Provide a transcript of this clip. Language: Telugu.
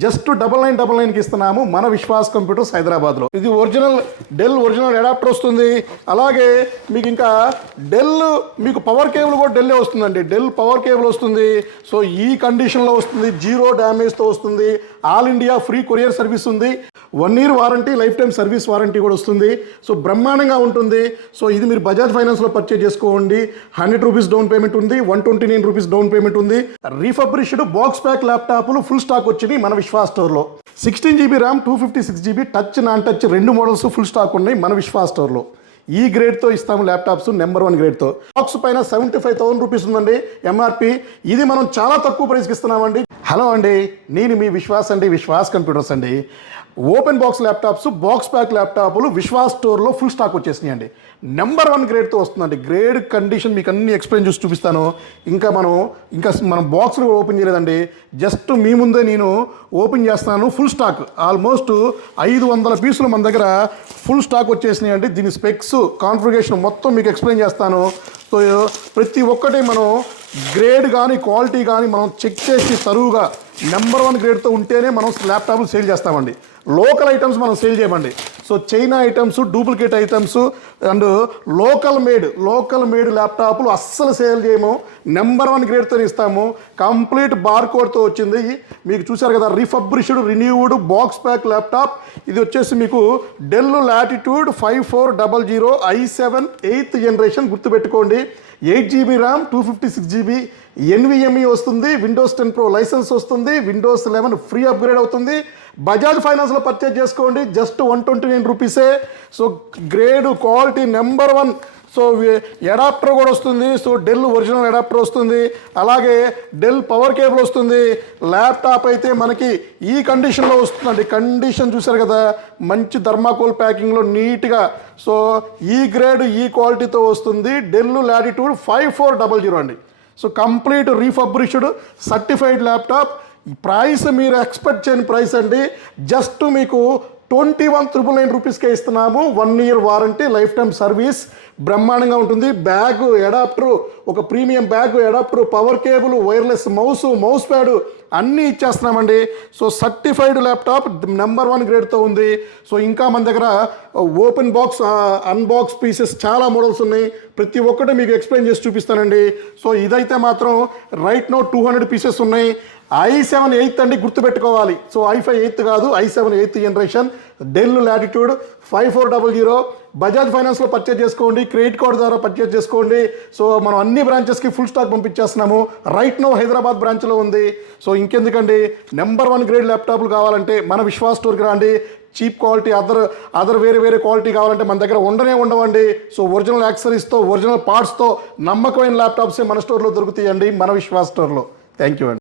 జస్ట్ 9999కి ఇస్తున్నాము మన విశ్వాస్ కంప్యూటర్స్ హైదరాబాద్లో. ఇది ఒరిజినల్ డెల్ ఒరిజినల్ అడాప్టర్ వస్తుంది. అలాగే మీకు ఇంకా డెల్ మీకు పవర్ కేబుల్ కూడా డెల్లే వస్తుందండి. డెల్ పవర్ కేబుల్ వస్తుంది. సో ఈ కండిషన్లో వస్తుంది, 0 డ్యామేజ్తో వస్తుంది. All India free courier service ఉంది. 1 year warranty, life time service warranty కూడా వస్తుంది. సో బ్రహ్మాండంగా ఉంటుంది. సో ఇది మీరు బజాజ్ ఫైనాన్స్లో పర్చేజ్ చేసుకోండి. 100 రూపీస్ డౌన్ పేమెంట్ ఉంది, 129 రూపీస్ డౌన్ పేమెంట్ ఉంది. రీఫబ్రిష్డ్ బాక్స్ ప్యాక్ ల్యాప్టాప్లు ఫుల్ స్టాక్ వచ్చినాయి మన విశ్వాస్ స్టోర్లో. 16 GB RAM, 256 GB touch, non touch 2 models full stock ఉన్నాయి మన విశ్వాస్ స్టోర్లో. ఈ గ్రేడ్తో ఇస్తాము ల్యాప్టాప్స్, నెంబర్ 1 గ్రేడ్తో. బాక్స్ పైన 75,000 రూపీస్ ఉందండి ఎంఆర్పి. ఇది మనం చాలా తక్కువ ప్రైస్కి ఇస్తున్నామండి. హలో అండి, నేను మీ విశ్వాస్ అండి, విశ్వాస్ కంప్యూటర్స్ అండి. Open box laptops, box pack ల్యాప్టాప్లు విశ్వాస్ స్టోర్లో ఫుల్ స్టాక్ వచ్చేసినాయి అండి. నెంబర్ 1 గ్రేడ్తో వస్తుందండి. గ్రేడ్ కండిషన్ మీకు అన్ని ఎక్స్ప్లెయిన్ చేసి చూపిస్తాను. ఇంకా మనం బాక్స్లు ఓపెన్ చేయలేదండి. జస్ట్ మీ ముందే నేను ఓపెన్ చేస్తాను. ఫుల్ స్టాక్ ఆల్మోస్ట్ 500 పీసులు మన దగ్గర ఫుల్ స్టాక్ వచ్చేసినాయి అండి. దీని స్పెక్స్, కాన్ఫిగరేషన్ మొత్తం మీకు ఎక్స్ప్లెయిన్ చేస్తాను. సో ప్రతి ఒక్కటి మనం గ్రేడ్ కానీ క్వాలిటీ కానీ మనం చెక్ చేసి తరువుగా నెంబర్ 1 గ్రేడ్తో ఉంటేనే మనం ల్యాప్టాప్లు సేల్ చేస్తామండి. లోకల్ ఐటమ్స్ మనం సేల్ చేయమండి. So China items, duplicate items and local made ల్యాప్టాప్లు అస్సలు సేల్ చేయము. నెంబర్ 1 గ్రేడ్తో ఇస్తాము. కంప్లీట్ బార్ కోడ్తో వచ్చింది. మీకు చూసారు కదా, రీఫబ్రిష్డ్ రిన్యూవ్డ్ బాక్స్ ప్యాక్ ల్యాప్టాప్. ఇది వచ్చేసి మీకు del Latitude 5400 i7 8th generation. గుర్తుపెట్టుకోండి. 8 GB ర్యామ్, 256 GB NVMe వస్తుంది. విండోస్ 10 Pro లైసెన్స్ వస్తుంది. విండోస్ 11 ఫ్రీ అప్గ్రేడ్ అవుతుంది. బజాజ్ ఫైనాన్స్లో పర్చేజ్ చేసుకోండి. జస్ట్ 129 రూపీసే. So grade quality number 1. So adapter కూడా వస్తుంది. సో డెల్ ఒరిజినల్ అడాప్టర్ వస్తుంది. అలాగే డెల్ పవర్ కేబుల్ వస్తుంది. ల్యాప్టాప్ అయితే మనకి ఈ కండిషన్లో వస్తుందండి. కండిషన్ చూసారు కదా, మంచి థర్మాకోల్ ప్యాకింగ్లో నీట్గా. సో ఈ గ్రేడ్ ఈ క్వాలిటీతో వస్తుంది. డెల్ లాటిట్యూడ్ 5400 అండి. So complete refurbished certified laptop. Price మీరు ఎక్స్పెక్ట్ చేయని ప్రైస్ అండి. జస్ట్ మీకు 21,999 రూపీస్కే ఇస్తున్నాము. 1 year warranty, life time service. బ్రహ్మాండంగా ఉంటుంది. బ్యాగ్ అడాప్టర్, ఒక premium bag adapter, power cable, wireless mouse pad అన్నీ ఇచ్చేస్తున్నామండి. సో సర్టిఫైడ్ ల్యాప్టాప్ నెంబర్ 1 గ్రేడ్తో ఉంది. సో ఇంకా మన దగ్గర ఓపెన్ బాక్స్, అన్బాక్స్ పీసెస్ చాలా మోడల్స్ ఉన్నాయి. ప్రతి ఒక్కటి మీకు ఎక్స్ప్లెయిన్ చేసి చూపిస్తానండి. సో ఇదైతే మాత్రం రైట్ నో 200 పీసెస్ ఉన్నాయి. i7 8th అండి, గుర్తుపెట్టుకోవాలి. సో i5 8th కాదు, i7 8th generation. Del Latitude 5400. Bajaj ఫైనాన్స్లో పర్చేజ్ చేసుకోండి. క్రెడిట్ కార్డ్ ద్వారా పర్చేజ్ చేసుకోండి. సో మనం అన్ని బ్రాంచెస్కి ఫుల్ స్టాక్ పంపించేస్తున్నాము. రైట్ నో హైదరాబాద్ బ్రాంచ్లో ఉంది. సో ఇంకెందుకండి, నెంబర్ 1 గ్రేడ్ ల్యాప్టాప్లు కావాలంటే మన విశ్వాస్ స్టోర్కి రండి. చీప్ క్వాలిటీ, అదర్ వేరే క్వాలిటీ కావాలంటే మన దగ్గర ఉండవండి. సో ఒరిజినల్ యాక్సరీస్తో, ఒరిజినల్ పార్ట్స్తో నమ్మకమైన ల్యాప్టాప్సే మన స్టోర్లో దొరుకుతాయండి, మన విశ్వాస్ స్టోర్లో. థ్యాంక్ యూ అండి.